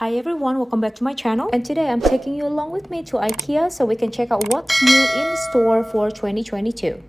Hi everyone, welcome back to my channel, and today I'm taking you along with me to IKEA so we can check out what's new in store for 2022.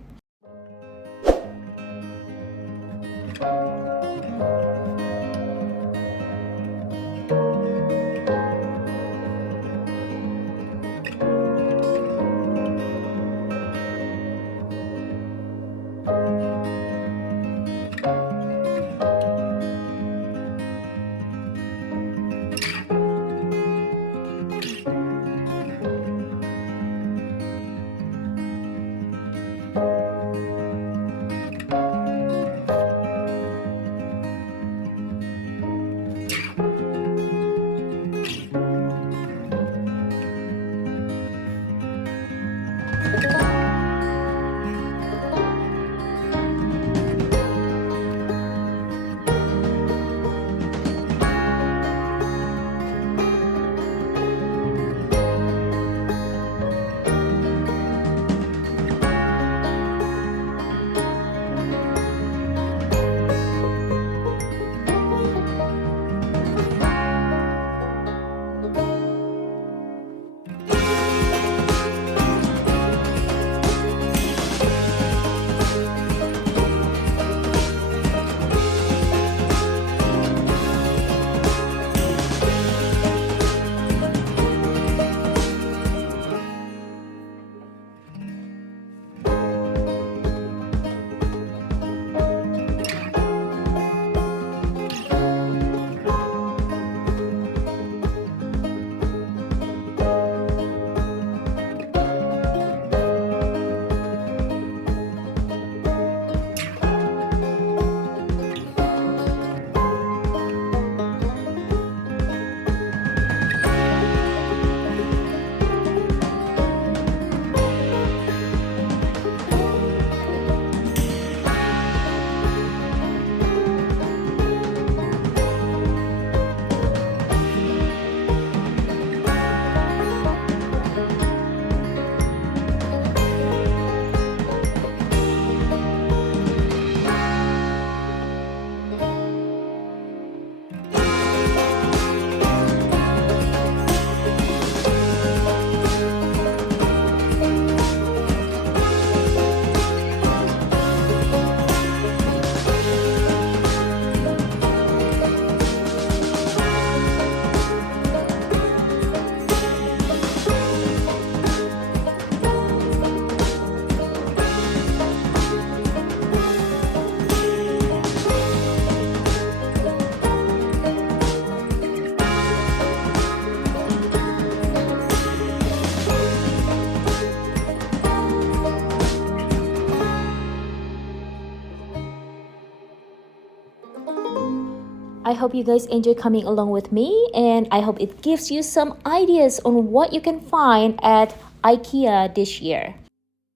I hope you guys enjoy coming along with me, and I hope it gives you some ideas on what you can find at IKEA this year.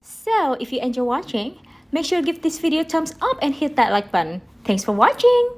So if you enjoy watching, make sure to give this video a thumbs up and hit that like button. Thanks for watching!